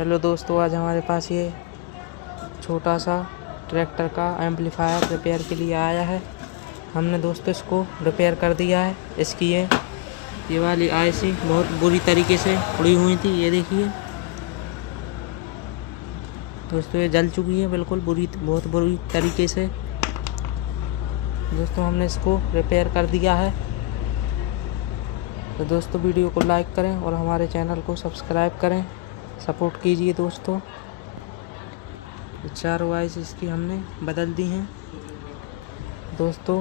Hello दोस्तों, आज हमारे पास ये छोटा सा ट्रैक्टर का एम्पलीफायर रिपेयर के लिए आया है। हमने दोस्तों इसको रिपेयर कर दिया है। इसकी ये वाली आईसी बहुत बुरी तरीके से उड़ी हुई थी, ये देखिए दोस्तों, ये जल चुकी है बिल्कुल बहुत बुरी तरीके से। दोस्तों हमने इसको रिपेयर कर दिया है। तो दोस्तों वीडियो को लाइक करें और हमारे चैनल को सब्सक्राइब करें, सपोर्ट कीजिए दोस्तों। 4 वाइज इसकी हमने बदल दी हैं दोस्तों।